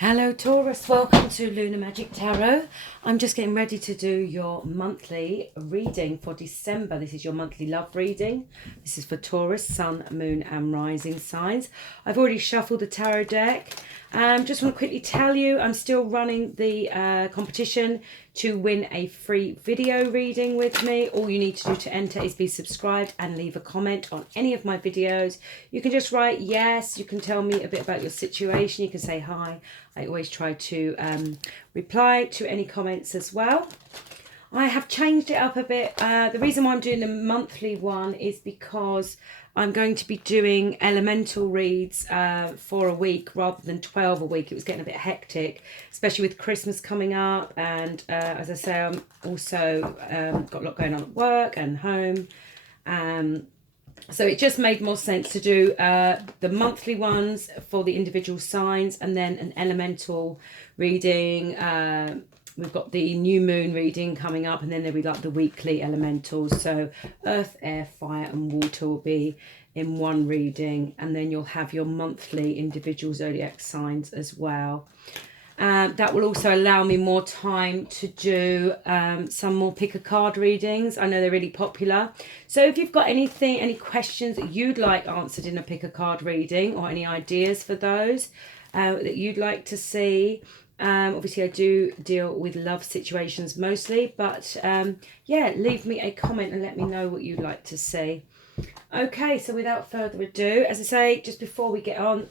Hello Taurus, welcome to Lunar Magic Tarot. I'm just getting ready to do your monthly reading for December. This is your monthly love reading. This is for Taurus, Sun, Moon and Rising signs. I've already shuffled the tarot deck. Just want to quickly tell you I'm still running the competition to win a free video reading with me. All you need to do to enter is be subscribed and leave a comment on any of my videos. You can just write yes, you can tell me a bit about your situation, you can say hi. I always try to reply to any comments as well. I have changed it up a bit. The reason why I'm doing the monthly one is because I'm going to be doing elemental reads for a week rather than 12 a week. It was getting a bit hectic, especially with Christmas coming up. And as I say, I'm also got a lot going on at work and home. So it just made more sense to do the monthly ones for the individual signs and then an elemental reading. We've got the new moon reading coming up, and then there'll be like the weekly elementals. So earth, air, fire and water will be in one reading, and then you'll have your monthly individual zodiac signs as well. That will also allow me more time to do some more pick a card readings. I know they're really popular. So if you've got anything, any questions that you'd like answered in a pick a card reading, or any ideas for those that you'd like to see, obviously I do deal with love situations mostly, but yeah, leave me a comment and let me know what you'd like to see. Okay, so without further ado, as I say, just before we get on,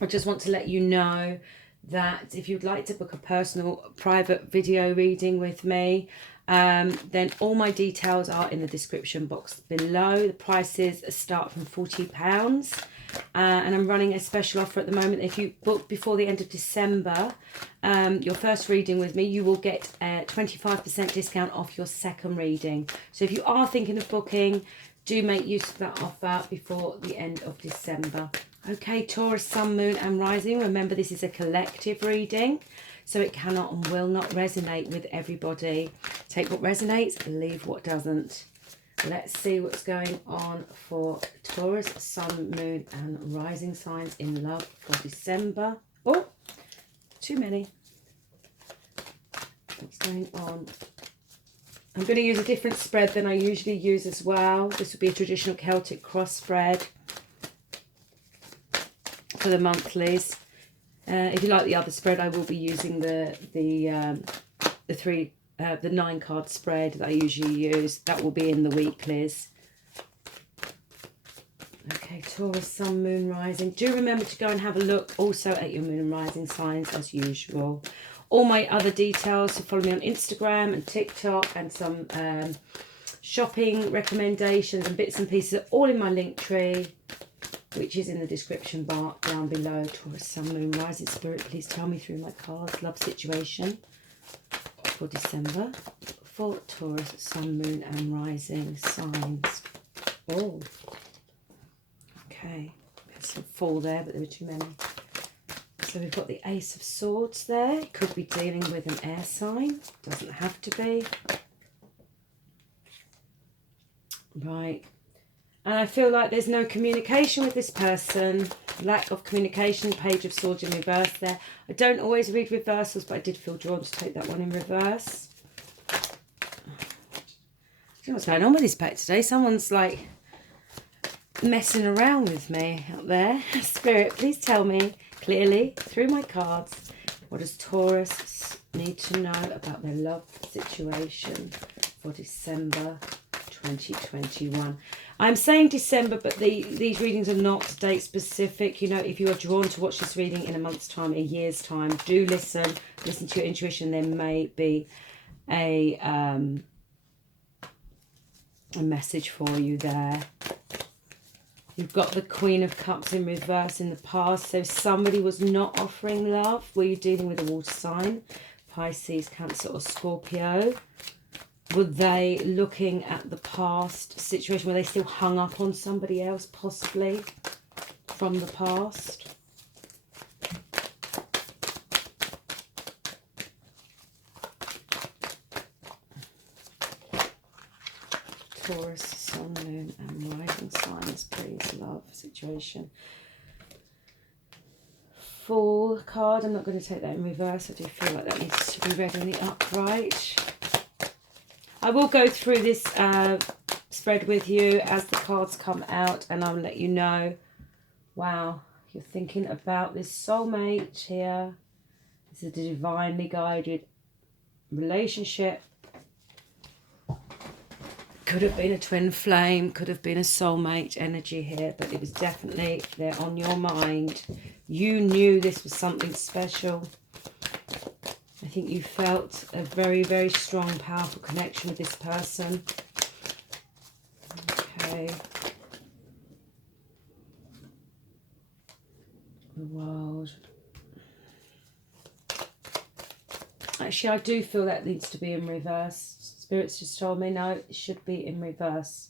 I just want to let you know that if you'd like to book a personal private video reading with me, then all my details are in the description box below. The prices start from £40, and I'm running a special offer at the moment. If you book before the end of December, your first reading with me, you will get a 25% discount off your second reading. So if you are thinking of booking, do make use of that offer before the end of December. Okay, Taurus, Sun, Moon and Rising. Remember, this is a collective reading, so it cannot and will not resonate with everybody. Take what resonates, leave what doesn't. Let's see what's going on for Taurus, Sun, Moon and Rising signs in love for December. Oh, too many. What's going on? I'm going to use a different spread than I usually use as well. This will be a traditional Celtic cross spread for the monthlies. If you like the other spread, I will be using the 9 card spread that I usually use. That will be in the weeklies. Okay, Taurus, Sun, Moon, Rising. Do remember to go and have a look also at your Moon and Rising signs as usual. All my other details, so follow me on Instagram and TikTok, and some shopping recommendations and bits and pieces are all in my link tree, which is in the description bar down below. Taurus, Sun, Moon, Rising. Spirit, please tell me through my cards, love situation for December for Taurus, Sun, Moon and Rising signs. Oh, okay. There's some fall there, but there were too many. So we've got the Ace of Swords there. It could be dealing with an air sign. Doesn't have to be. Right. And I feel like there's no communication with this person. Lack of communication. Page of Swords in reverse there. I don't always read reversals, but I did feel drawn to take that one in reverse. I don't know what's going on with this pack today. Someone's like messing around with me out there. Spirit, please tell me clearly through my cards, what does Taurus need to know about their love situation for December 2021? I'm saying December, but these readings are not date specific. You know, if you are drawn to watch this reading in a month's time, a year's time, do listen to your intuition. There may be a message for you there. You've got the Queen of Cups in reverse in the past. So somebody was not offering love. Were you dealing with a water sign? Pisces, Cancer or Scorpio? Were they looking at the past situation? Were they still hung up on somebody else, possibly, from the past? Taurus, Sun, Moon and Rising signs, please, love situation Fool card. I'm not going to take that in reverse. I do feel like that needs to be read in the upright. I will go through this spread with you as the cards come out, and I'll let you know. Wow, you're thinking about this soulmate here. This is a divinely guided relationship. Could have been a twin flame, could have been a soulmate energy here, but it was definitely there on your mind. You knew this was something special. I think you felt a very, very strong, powerful connection with this person. Okay. The world. Actually, I do feel that needs to be in reverse. Spirits just told me, no, it should be in reverse.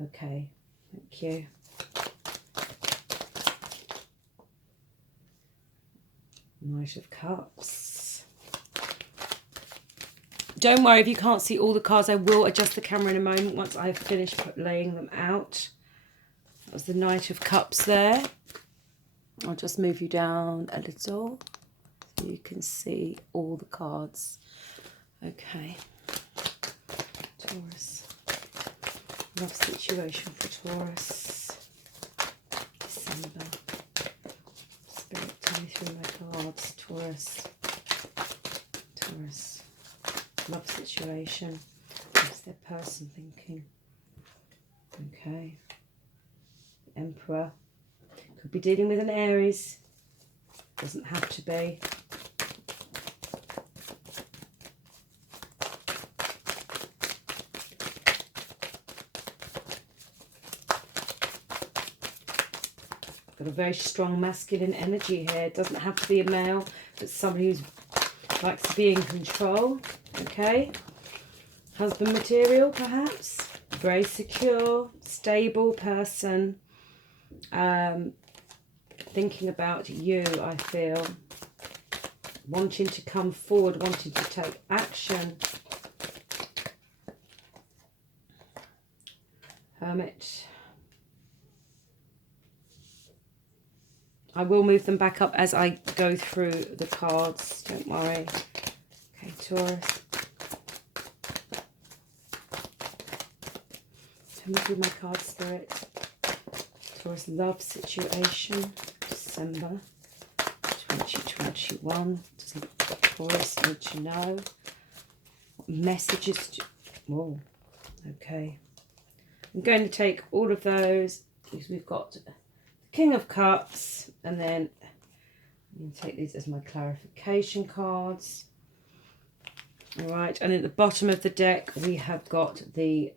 Okay, thank you. Knight of Cups. Don't worry if you can't see all the cards. I will adjust the camera in a moment once I've finished laying them out. That was the Knight of Cups there. I'll just move you down a little so you can see all the cards. Okay. Taurus. Love situation for Taurus. December. Spirit, tell me through my cards. Taurus. Taurus. Love situation. What's their person thinking? Okay. Emperor. Could be dealing with an Aries. Doesn't have to be. Got a very strong masculine energy here. It doesn't have to be a male, but somebody who likes to be in control. Okay. Husband material, perhaps. Very secure, stable person. Thinking about you, I feel. Wanting to come forward, wanting to take action. Hermit. I will move them back up as I go through the cards. Don't worry. Okay, Taurus. Tell me through my card, Spirit. Taurus love situation. December 2021. Does Taurus need to know? What messages? Whoa. Okay. I'm going to take all of those because we've got the King of Cups, and then I'm going to take these as my clarification cards. All right, and at the bottom of the deck we have got the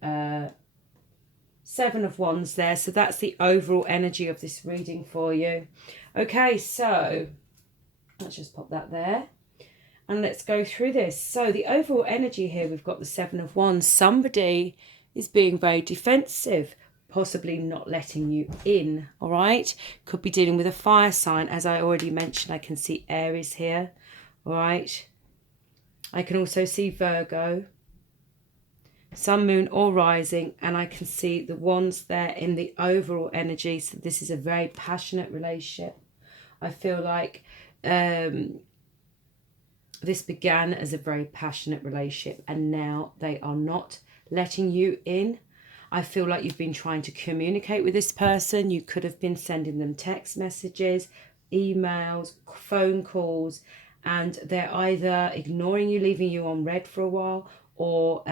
Seven of Wands there, so that's the overall energy of this reading for you. Okay, so let's just pop that there and let's go through this. So the overall energy here, we've got the Seven of Wands. Somebody is being very defensive, possibly not letting you in, all right? Could be dealing with a fire sign. As I already mentioned, I can see Aries here, all right? I can also see Virgo, Sun, Moon or Rising, and I can see the Wands there in the overall energy. So this is a very passionate relationship. I feel like this began as a very passionate relationship and now they are not letting you in. I feel like you've been trying to communicate with this person. You could have been sending them text messages, emails, phone calls, and they're either ignoring you, leaving you on red for a while, or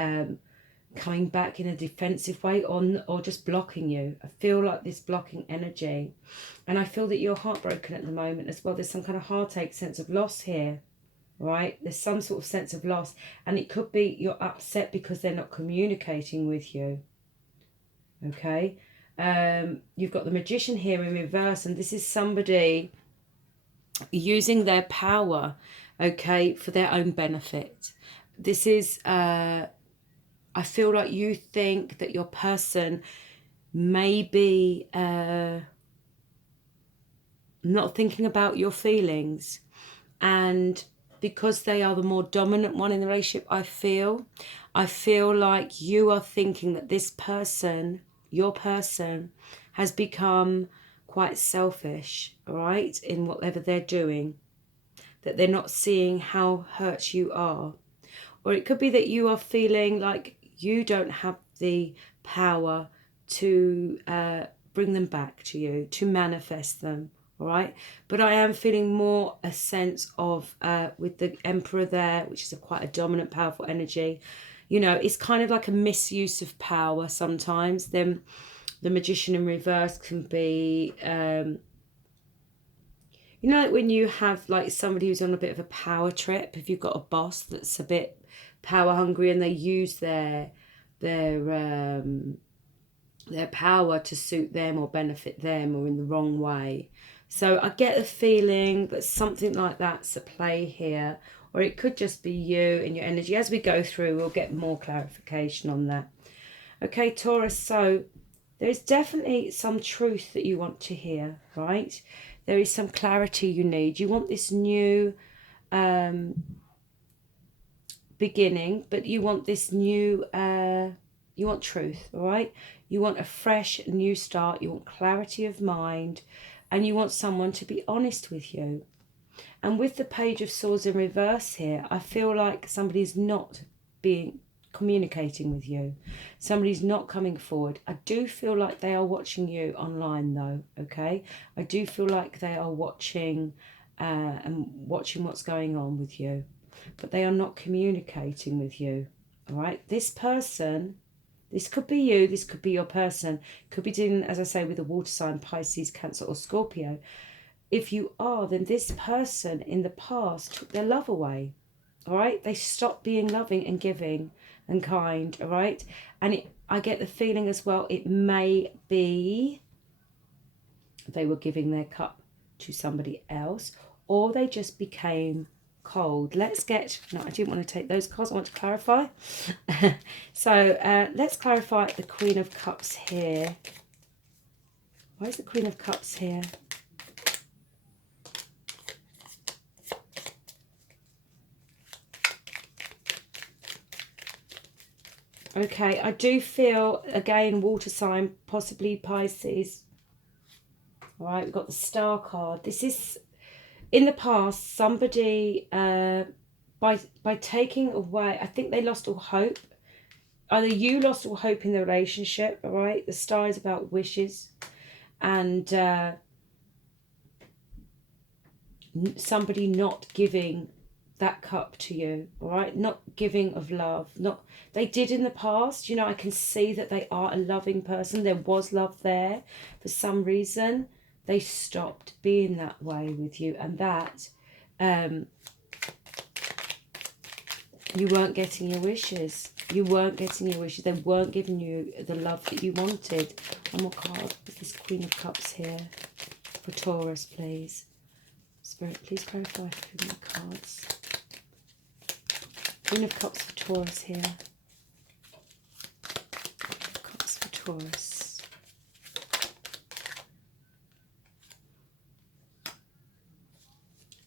coming back in a defensive way, or just blocking you. I feel like this blocking energy. And I feel that you're heartbroken at the moment as well. There's some kind of heartache, sense of loss here, right? There's some sort of sense of loss. And it could be you're upset because they're not communicating with you. Okay, you've got the Magician here in reverse, and this is somebody using their power, okay, for their own benefit. This is, I feel like you think that your person may be not thinking about your feelings, and because they are the more dominant one in the relationship, I feel like you are thinking that this person, your person, has become quite selfish, all right, in whatever they're doing, that they're not seeing how hurt you are. Or it could be that you are feeling like you don't have the power to bring them back to you, to manifest them, all right? But I am feeling more a sense of, with the Emperor there, which is quite a dominant, powerful energy, you know, it's kind of like a misuse of power sometimes. Then the Magician in reverse can be, you know, like when you have like somebody who's on a bit of a power trip, if you've got a boss that's a bit power hungry and they use their power to suit them or benefit them or in the wrong way. So I get the feeling that something like that's at play here, or it could just be you and your energy. As we go through, we'll get more clarification on that. Okay, Taurus, so there is definitely some truth that you want to hear, right? There is some clarity you need. You want this new beginning, but you want this new, you want truth, all right? You want a fresh new start. You want clarity of mind, and you want someone to be honest with you. And with the Page of Swords in reverse here, I feel like somebody's not communicating with you. Somebody's not coming forward. I do feel like they are watching you online though, okay? I do feel like they are watching and watching what's going on with you. But they are not communicating with you, all right? This person, this could be you, this could be your person, could be dealing, as I say, with a water sign, Pisces, Cancer or Scorpio. If you are, then this person in the past took their love away, all right? They stopped being loving and giving and kind, all right? And I get the feeling as well, it may be they were giving their cup to somebody else, or they just became cold. Let's get, no, I didn't want to take those cards, I want to clarify. So let's clarify the Queen of Cups here. Why is the Queen of Cups here? Okay, I do feel, again, water sign, possibly Pisces. All right, we've got the Star card. This is, in the past, somebody, by taking away, I think they lost all hope. Either you lost all hope in the relationship, all right? The Star is about wishes. And somebody not giving that cup to you, all right? Not giving of love. Not, they did in the past, you know, I can see that they are a loving person. There was love there. For some reason, they stopped being that way with you, and that you weren't getting your wishes. You weren't getting your wishes. They weren't giving you the love that you wanted. One more card. Is this Queen of Cups here for Taurus, please? Spirit, please clarify through my cards. Queen of Cups for Taurus here. Cups for Taurus.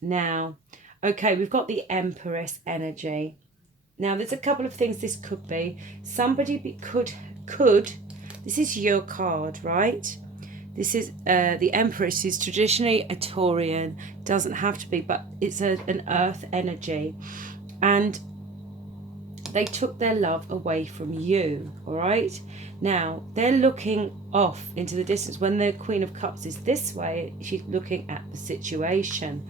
Now, okay, we've got the Empress energy. Now, there's a couple of things this could be. Somebody could, this is your card, right? This is the Empress, is traditionally a Taurian, doesn't have to be, but it's an earth energy. And they took their love away from you, all right? Now, they're looking off into the distance. When the Queen of Cups is this way, she's looking at the situation.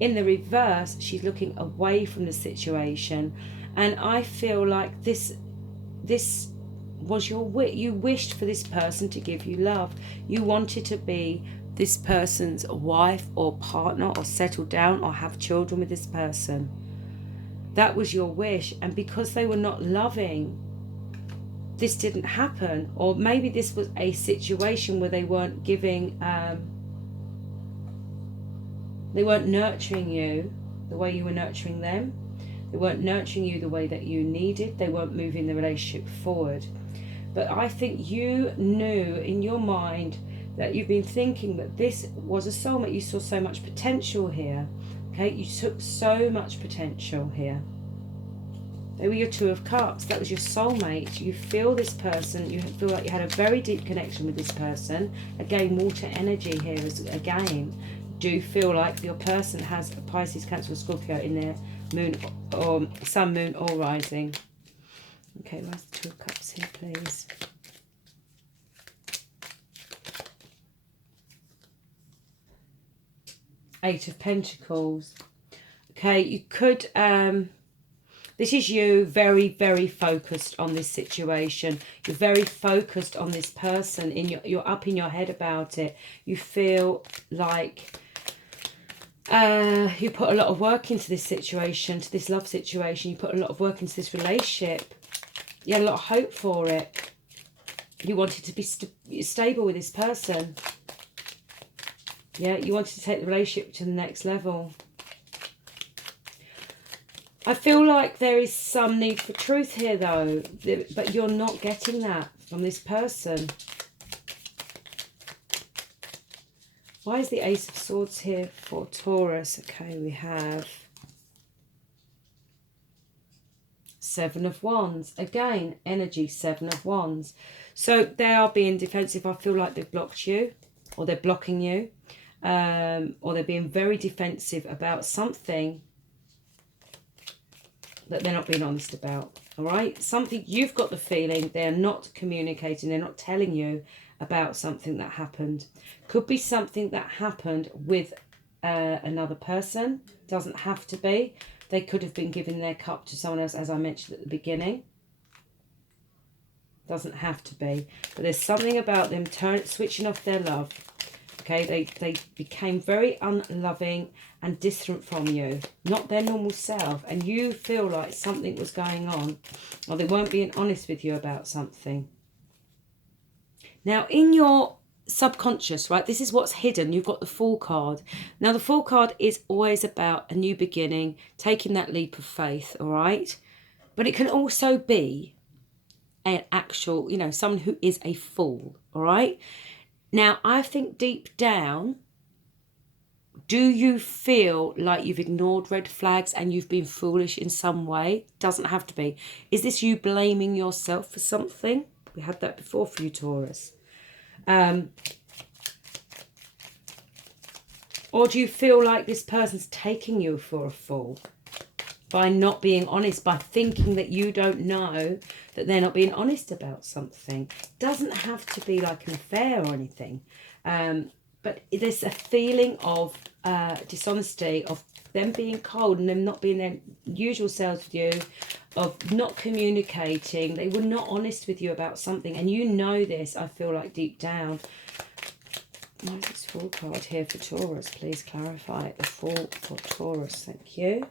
In the reverse, she's looking away from the situation. And I feel like this was your wish. You wished for this person to give you love. You wanted to be this person's wife or partner, or settle down or have children with this person. That was your wish. And because they were not loving, this didn't happen. Or maybe this was a situation where they weren't giving, they weren't nurturing you the way you were nurturing them. They weren't nurturing you the way that you needed. They weren't moving the relationship forward. But I think you knew in your mind that you've been thinking that this was a soulmate. You saw so much potential here. Okay, you took so much potential here. They were your Two of Cups. That was your soulmate. You feel this person. You feel like you had a very deep connection with this person. Again, water energy here is again. Do you feel like your person has a Pisces, Cancer, or Scorpio in their moon or sun, moon, or rising? Okay, where's the Two of Cups here, please? Eight of Pentacles. Okay, you could, this is you very, very focused on this situation. You're very focused on this person. You're up in your head about it. You feel like you put a lot of work into this situation, to this love situation. You put a lot of work into this relationship. You had a lot of hope for it. You wanted to be stable with this person. Yeah, you wanted to take the relationship to the next level. I feel like there is some need for truth here, though, but you're not getting that from this person. Why is the Ace of Swords here for Taurus? Okay, we have Seven of Wands. Again, energy, Seven of Wands. So they are being defensive. I feel like they've blocked you, or they're blocking you, or they're being very defensive about something that they're not being honest about. All right, something you've got the feeling they're not communicating, they're not telling you about something that happened. Could be something that happened with another person. Doesn't have to be. They could have been giving their cup to someone else, as I mentioned at the beginning. Doesn't have to be, but there's something about them switching off their love. Okay, they became very unloving and distant from you, not their normal self, and you feel like something was going on, or they weren't being honest with you about something. Now, in your subconscious, right, this is what's hidden. You've got the Fool card. Now, the Fool card is always about a new beginning, taking that leap of faith, all right? But it can also be an actual, you know, someone who is a fool, all right? Now, I think deep down, do you feel like you've ignored red flags and you've been foolish in some way? Doesn't have to be. Is this you blaming yourself for something? We had that before for you, Taurus. Or do you feel like this person's taking you for a fool by not being honest, by thinking that you don't know, that they're not being honest about something? Doesn't have to be like an affair or anything, but there's a feeling of dishonesty, of them being cold and them not being their usual selves with you, of not communicating. They were not honest with you about something, and you know this, I feel like, deep down. Why is this Fool card here for Taurus? Please clarify the Fool for Taurus. Thank you.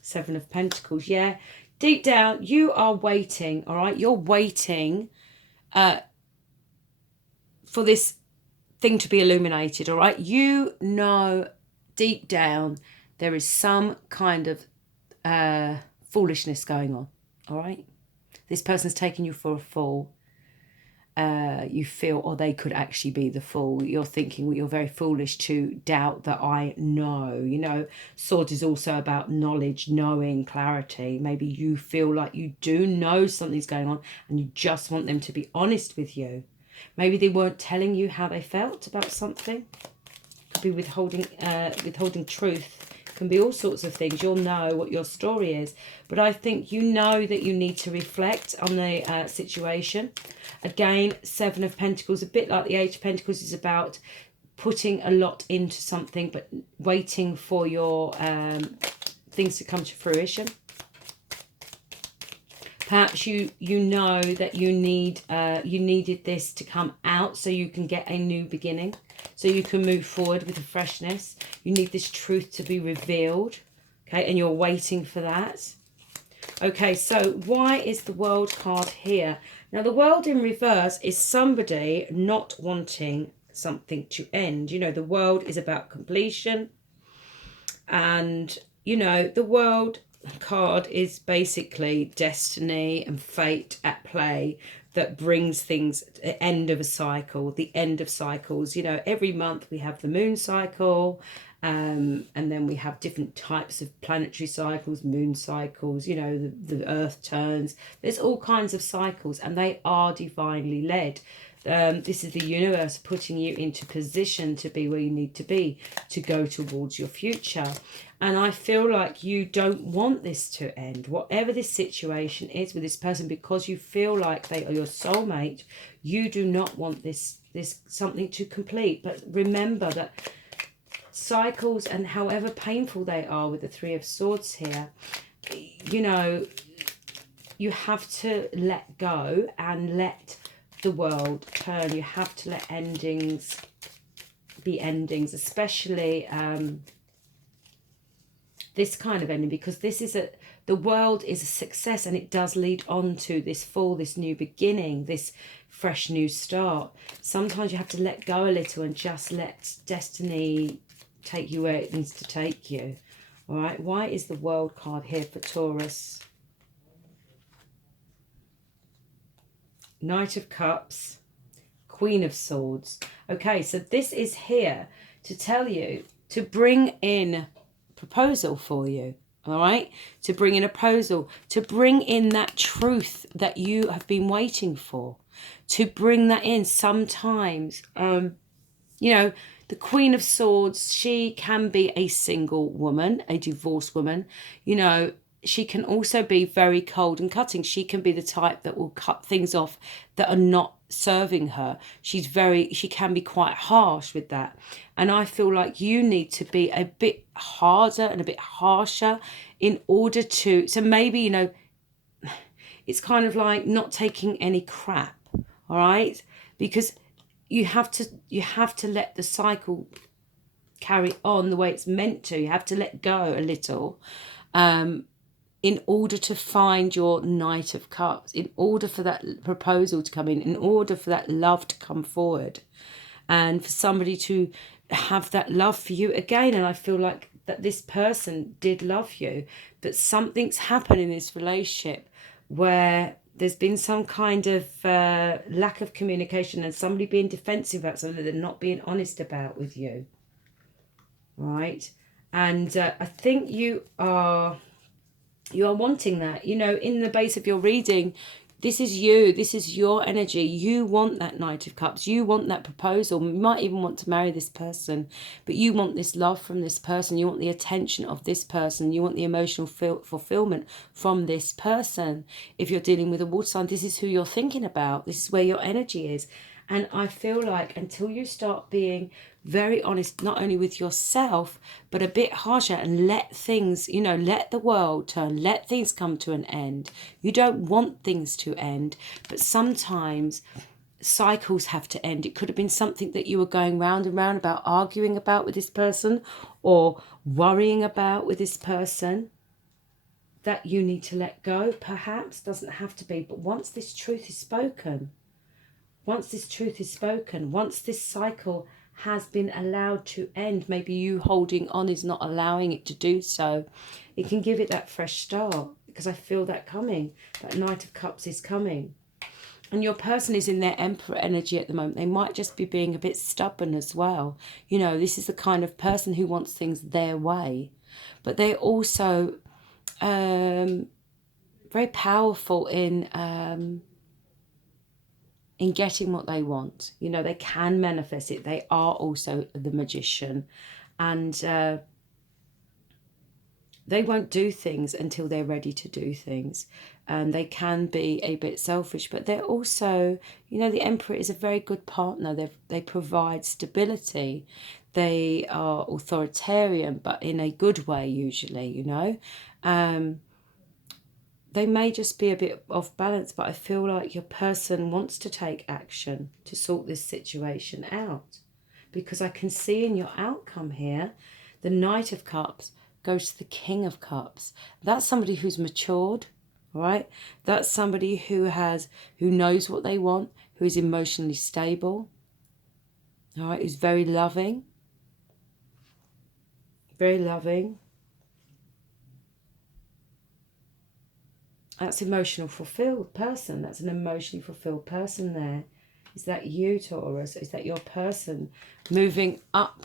Seven of Pentacles. Yeah, deep down you are waiting, all right? You're waiting for this thing to be illuminated, all right? You know deep down there is some kind of foolishness going on, all right? This person's taking you for a fool. You feel, or they could actually be the fool. You're thinking, well, you're very foolish to doubt that I know. You know, Swords is also about knowledge, knowing, clarity. Maybe you feel like you do know something's going on and you just want them to be honest with you. Maybe they weren't telling you how they felt about something. Could be withholding truth. Can be all sorts of things. You'll know what your story is, but I think you know that you need to reflect on the situation. Again, Seven of Pentacles, a bit like the Eight of Pentacles, is about putting a lot into something but waiting for your things to come to fruition. Perhaps you know that you needed this to come out so you can get a new beginning, so you can move forward with a freshness. You need this truth to be revealed, okay, and you're waiting for that. Okay, so why is the World card here? Now, the World in reverse is somebody not wanting something to end. You know, the World is about completion, and, you know, the World card is basically destiny and fate at at play that brings things to the end of a cycle, the end of cycles. You know, every month we have the moon cycle, and then we have different types of planetary cycles, moon cycles, you know, the earth turns. There's all kinds of cycles, and they are divinely led. This is the universe putting you into position to be where you need to be, to go towards your future. And I feel like you don't want this to end, whatever this situation is with this person, because you feel like they are your soulmate. You do not want this something to complete. But remember that cycles, and however painful they are with the Three of Swords here, you know, you have to let go and let the world turn. You have to let endings be endings, especially this kind of ending, because this is the world is a success, and it does lead on to this fall, this new beginning, this fresh new start. Sometimes you have to let go a little and just let destiny take you where it needs to take you. All right, why is the World card here for Taurus? Knight of Cups, Queen of Swords. Okay, so this is here to tell you to bring in proposal for you. All right, to bring in a proposal, to bring in that truth that you have been waiting for, to bring that in. Sometimes, you know, the Queen of Swords, she can be a single woman, a divorced woman. You know, she can also be very cold and cutting. She can be the type that will cut things off that are not serving her. She can be quite harsh with that. And I feel like you need to be a bit harder and a bit harsher in order to, so maybe, you know, it's kind of like not taking any crap, all right? Because you have to let the cycle carry on the way it's meant to. You have to let go a little, in order to find your Knight of Cups, in order for that proposal to come in order for that love to come forward, and for somebody to have that love for you again. And I feel like that this person did love you, but something's happened in this relationship where there's been some kind of lack of communication, and somebody being defensive about something that they're not being honest about with you. Right? And I think you are wanting that, you know, in the base of your reading. This is you. This is your energy. You want that Knight of Cups. You want that proposal. You might even want to marry this person, but you want this love from this person. You want the attention of this person. You want the emotional fulfillment from this person. If you're dealing with a water sign, this is who you're thinking about. This is where your energy is. And I feel like until you start being very honest, not only with yourself, but a bit harsher, and let things, you know, let the world turn, let things come to an end. You don't want things to end, but sometimes cycles have to end. It could have been something that you were going round and round about, arguing about with this person, or worrying about with this person, that you need to let go. Perhaps doesn't have to be, but once this truth is spoken, once this cycle has been allowed to end, maybe you holding on is not allowing it to do so, it can give it that fresh start, because I feel that coming. That Knight of Cups is coming. And your person is in their Emperor energy at the moment. They might just be being a bit stubborn as well. You know, this is the kind of person who wants things their way. But they're also very powerful in getting what they want. You know, they can manifest it. They are also the magician. And they won't do things until they're ready to do things. And they can be a bit selfish, but they're also, you know, the Emperor is a very good partner. They provide stability. They are authoritarian, but in a good way usually, you know. They may just be a bit off balance, but I feel like your person wants to take action to sort this situation out. Because I can see in your outcome here, the Knight of Cups goes to the King of Cups. That's somebody who's matured, right? That's somebody who knows what they want, who is emotionally stable, all right, who's very loving. Very loving. That's emotional fulfilled person. That's an emotionally fulfilled person there. Is that you, Taurus? Is that your person moving up,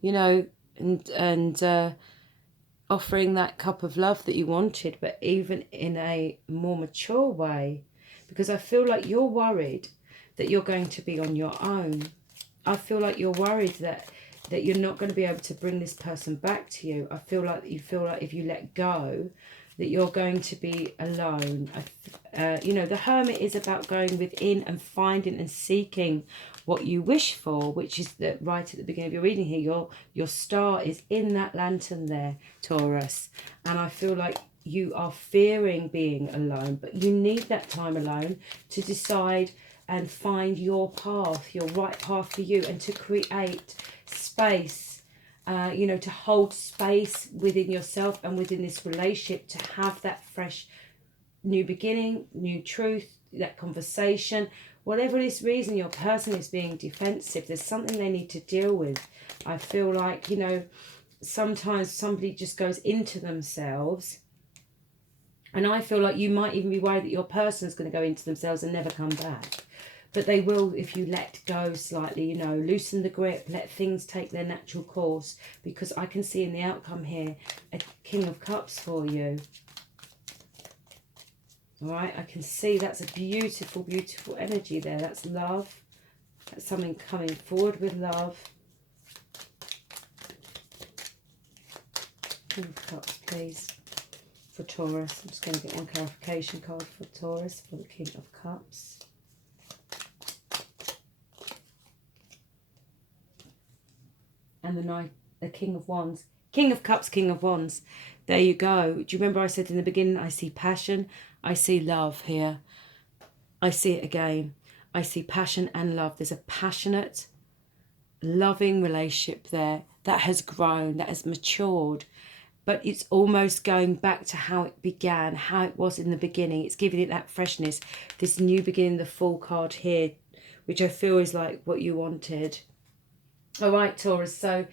you know, and offering that cup of love that you wanted, but even in a more mature way? Because I feel like you're worried that you're going to be on your own. I feel like you're worried that you're not going to be able to bring this person back to you. I feel like you feel like if you let go, that you're going to be alone. You know, the Hermit is about going within and finding and seeking what you wish for, which is that right at the beginning of your reading here, your star is in that lantern there, Taurus. And I feel like you are fearing being alone, but you need that time alone to decide and find your path, your right path for you, and to create space, you know, to hold space within yourself and within this relationship, to have that fresh new beginning, new truth, that conversation. Whatever this reason your person is being defensive, there's something they need to deal with. I feel like, you know, sometimes somebody just goes into themselves, and I feel like you might even be worried that your person is going to go into themselves and never come back. But they will if you let go slightly, you know, loosen the grip, let things take their natural course. Because I can see in the outcome here a King of Cups for you. All right, I can see that's a beautiful, beautiful energy there. That's love. That's something coming forward with love. King of Cups, please, for Taurus. I'm just going to get one clarification card for Taurus for the King of Cups. And the King of Wands. King of Cups, King of Wands. There you go. Do you remember I said in the beginning, I see passion, I see love here. I see it again. I see passion and love. There's a passionate, loving relationship there that has grown, that has matured. But it's almost going back to how it began, how it was in the beginning. It's giving it that freshness. This new beginning, the Fool card here, which I feel is like what you wanted. All right, Taurus, so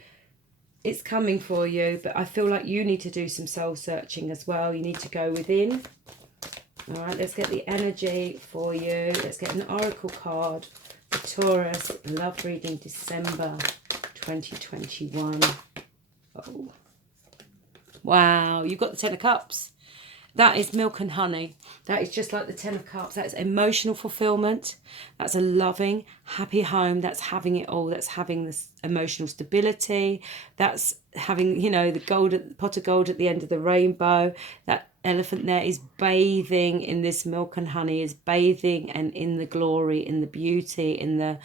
it's coming for you, but I feel like you need to do some soul searching as well. You need to go within. All right, let's get the energy for you. Let's get an oracle card for Taurus. Love reading December 2021. Oh. Wow, you've got the Ten of Cups. That is milk and honey. That is just like the Ten of Cups. That's emotional fulfillment. That's a loving, happy home. That's having it all. That's having this emotional stability. That's having, you know, the pot of gold at the end of the rainbow. That elephant there is bathing in this milk and honey, is bathing and in the glory, in the beauty, in the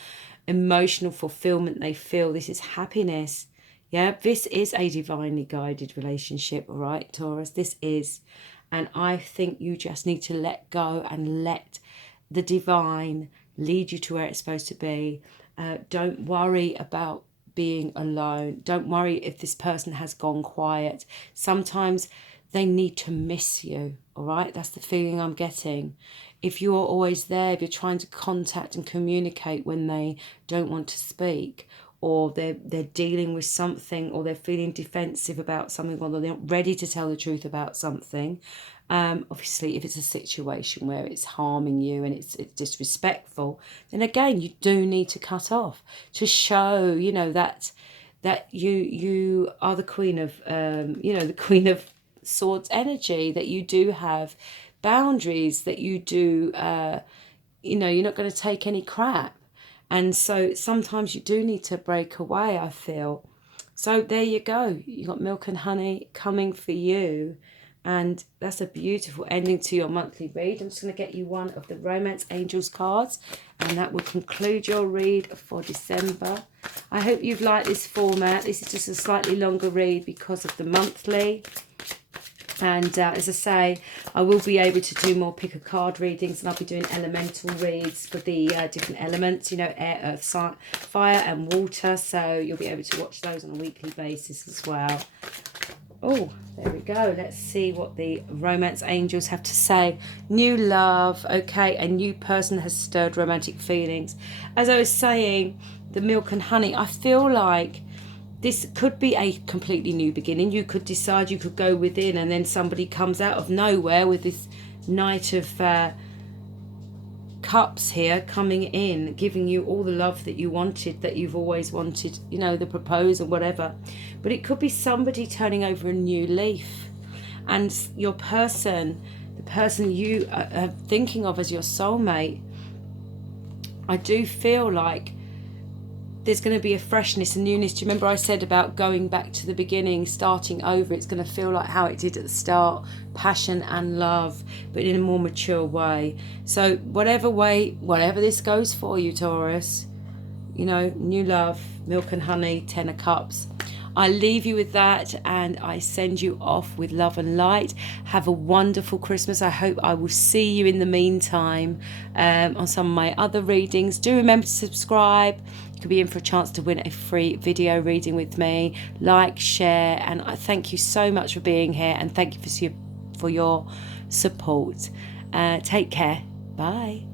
emotional fulfillment they feel. This is happiness. Yeah, this is a divinely guided relationship, all right, Taurus? This is. And I think you just need to let go and let the divine lead you to where it's supposed to be. Don't worry about being alone. Don't worry if this person has gone quiet. Sometimes they need to miss you, all right? That's the feeling I'm getting. If you're always there, if you're trying to contact and communicate when they don't want to speak, or they're dealing with something, or they're feeling defensive about something, or they're not ready to tell the truth about something. Obviously, if it's a situation where it's harming you and it's disrespectful, then again, you do need to cut off to show, you know, that you are the Queen of, you know, the Queen of Swords energy, that you do have boundaries, that you do, you know, you're not going to take any crap. And so sometimes you do need to break away, I feel. So there you go. You got milk and honey coming for you. And that's a beautiful ending to your monthly read. I'm just going to get you one of the Romance Angels cards. And that will conclude your read for December. I hope you've liked this format. This is just a slightly longer read because of the monthly. And as I say, I will be able to do more pick a card readings, and I'll be doing elemental reads for the different elements, you know, air, earth, fire and water. So you'll be able to watch those on a weekly basis as well. Oh, there we go. Let's see what the Romance Angels have to say. New love, okay, a new person has stirred romantic feelings. As I was saying, the milk and honey, I feel like this could be a completely new beginning. You could decide, you could go within, and then somebody comes out of nowhere with this Knight of Cups here coming in, giving you all the love that you wanted, that you've always wanted, you know, the proposal, whatever. But it could be somebody turning over a new leaf, and your person, the person you are thinking of as your soulmate, I do feel like there's going to be a freshness and newness. Do you remember I said about going back to the beginning, starting over? It's going to feel like how it did at the start, passion and love, but in a more mature way. So whatever this goes for you, Taurus, you know, new love, milk and honey, 10 of cups. I leave you with that, and I send you off with love and light. Have a wonderful Christmas. I hope I will see you in the meantime on some of my other readings. Do remember to subscribe. You could be in for a chance to win a free video reading with me. Like, share, and I thank you so much for being here, and thank you for your support. Take care. Bye.